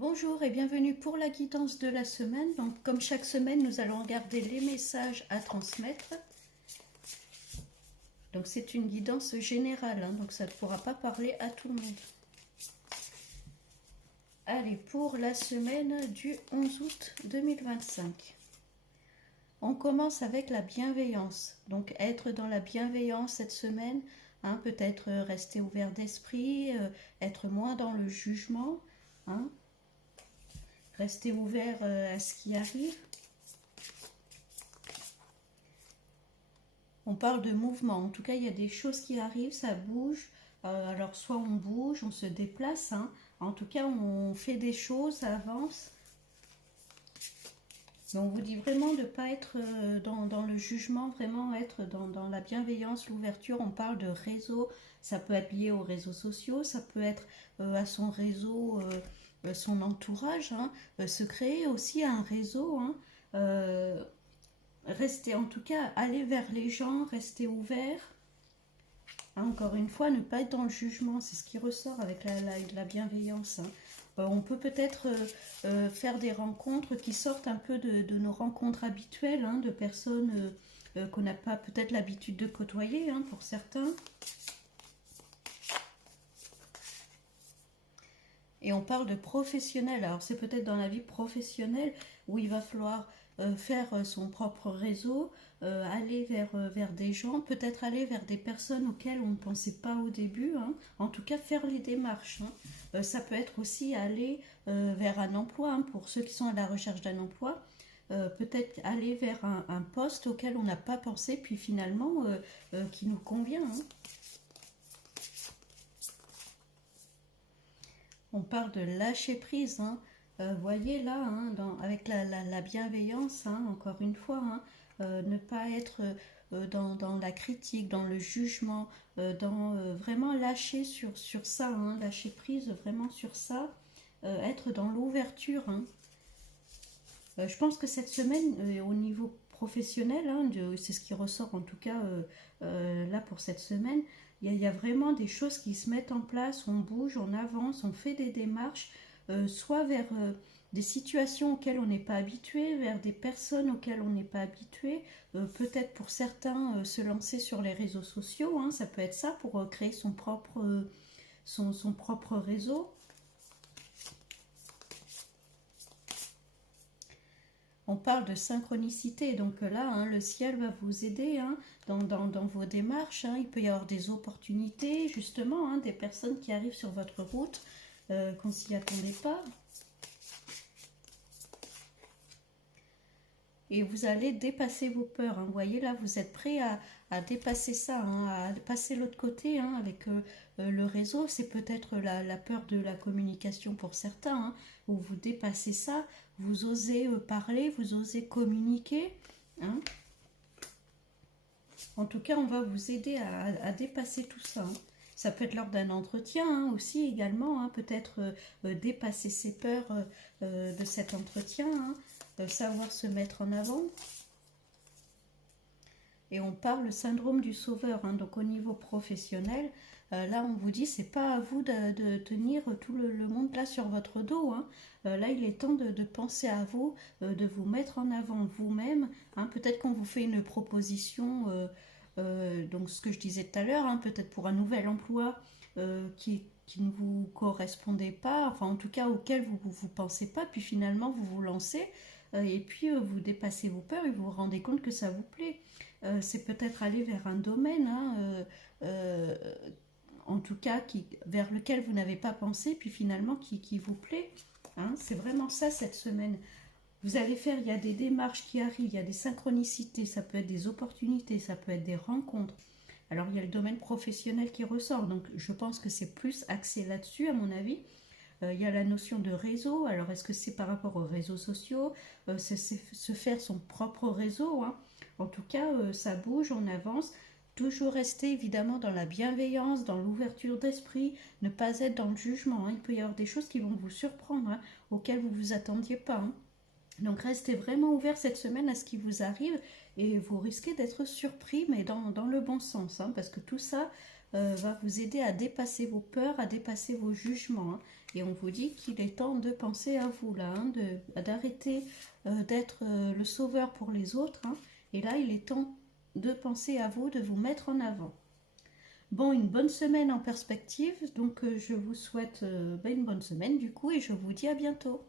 Bonjour et bienvenue pour la guidance de la semaine. Donc, comme chaque semaine, nous allons regarder les messages à transmettre. Donc, c'est une guidance générale, donc ça ne pourra pas parler à tout le monde. Allez, pour la semaine du 11 août 2025. On commence avec la bienveillance. Donc, être dans la bienveillance cette semaine, peut-être rester ouvert d'esprit, être moins dans le jugement, rester ouvert à ce qui arrive. On parle de mouvement. En tout cas, il y a des choses qui arrivent, ça bouge. Alors, soit on bouge, on se déplace. En tout cas, on fait des choses, ça avance. Mais on vous dit vraiment de ne pas être dans le jugement, vraiment être dans la bienveillance, l'ouverture. On parle de réseau. Ça peut être lié aux réseaux sociaux, ça peut être à son réseau, son entourage. Se créer aussi un réseau. Rester, en tout cas, aller vers les gens, rester ouvert. Encore une fois, ne pas être dans le jugement, c'est ce qui ressort avec la bienveillance. On peut peut-être faire des rencontres qui sortent un peu de nos rencontres habituelles, de personnes qu'on n'a pas peut-être l'habitude de côtoyer, pour certains. Et on parle de professionnel. Alors c'est peut-être dans la vie professionnelle où il va falloir faire son propre réseau, aller vers des gens, peut-être aller vers des personnes auxquelles on ne pensait pas au début, en tout cas faire les démarches. Ça peut être aussi aller vers un emploi, pour ceux qui sont à la recherche d'un emploi, peut-être aller vers un poste auquel on n'a pas pensé, puis finalement qui nous convient. On parle de lâcher prise. Voyez là, avec la bienveillance, encore une fois, ne pas être dans la critique, dans le jugement, vraiment lâcher sur ça, lâcher prise vraiment sur ça, être dans l'ouverture. Je pense que cette semaine, au niveau professionnel, c'est ce qui ressort en tout cas là pour cette semaine, il y a vraiment des choses qui se mettent en place, on bouge, on avance, on fait des démarches, soit vers des situations auxquelles on n'est pas habitué, vers des personnes auxquelles on n'est pas habitué, peut-être pour certains se lancer sur les réseaux sociaux, ça peut être ça pour créer son propre réseau. On parle de synchronicité, donc là, le ciel va vous aider dans vos démarches. Il peut y avoir des opportunités, justement, des personnes qui arrivent sur votre route, qu'on ne s'y attendait pas. Et vous allez dépasser vos peurs. Vous voyez, là, vous êtes prêt à dépasser ça, à passer l'autre côté avec le réseau. C'est peut-être la peur de la communication pour certains, où vous dépassez ça, vous osez parler, vous osez communiquer. En tout cas, on va vous aider à dépasser tout ça. Ça peut être lors d'un entretien aussi également, peut-être dépasser ses peurs de cet entretien, savoir se mettre en avant. Et on parle syndrome du sauveur, donc au niveau professionnel, là on vous dit c'est pas à vous de tenir tout le monde là sur votre dos. Là il est temps de penser à vous, de vous mettre en avant vous-même. Peut-être qu'on vous fait une proposition, donc ce que je disais tout à l'heure, peut-être pour un nouvel emploi qui ne vous correspondait pas, enfin en tout cas auquel vous pensez pas, puis finalement vous vous lancez et puis vous dépassez vos peurs et vous vous rendez compte que ça vous plaît. C'est peut-être aller vers un domaine, en tout cas vers lequel vous n'avez pas pensé, puis finalement qui vous plaît. C'est vraiment ça cette semaine. Vous allez faire, il y a des démarches qui arrivent, il y a des synchronicités, ça peut être des opportunités, ça peut être des rencontres. Alors il y a le domaine professionnel qui ressort, donc je pense que c'est plus axé là-dessus à mon avis. Il y a la notion de réseau. Alors est-ce que c'est par rapport aux réseaux sociaux, c'est se faire son propre réseau. En tout cas, ça bouge, on avance. Toujours rester évidemment dans la bienveillance, dans l'ouverture d'esprit, ne pas être dans le jugement. Il peut y avoir des choses qui vont vous surprendre, auxquelles vous ne vous attendiez pas. Donc restez vraiment ouvert cette semaine à ce qui vous arrive et vous risquez d'être surpris, mais dans le bon sens, parce que tout ça, va vous aider à dépasser vos peurs, à dépasser vos jugements, hein. Et on vous dit qu'il est temps de penser à vous là, hein, d'arrêter d'être le sauveur pour les autres, hein. Et là, il est temps de penser à vous, de vous mettre en avant. Bon, une bonne semaine en perspective, donc je vous souhaite une bonne semaine du coup et je vous dis à bientôt.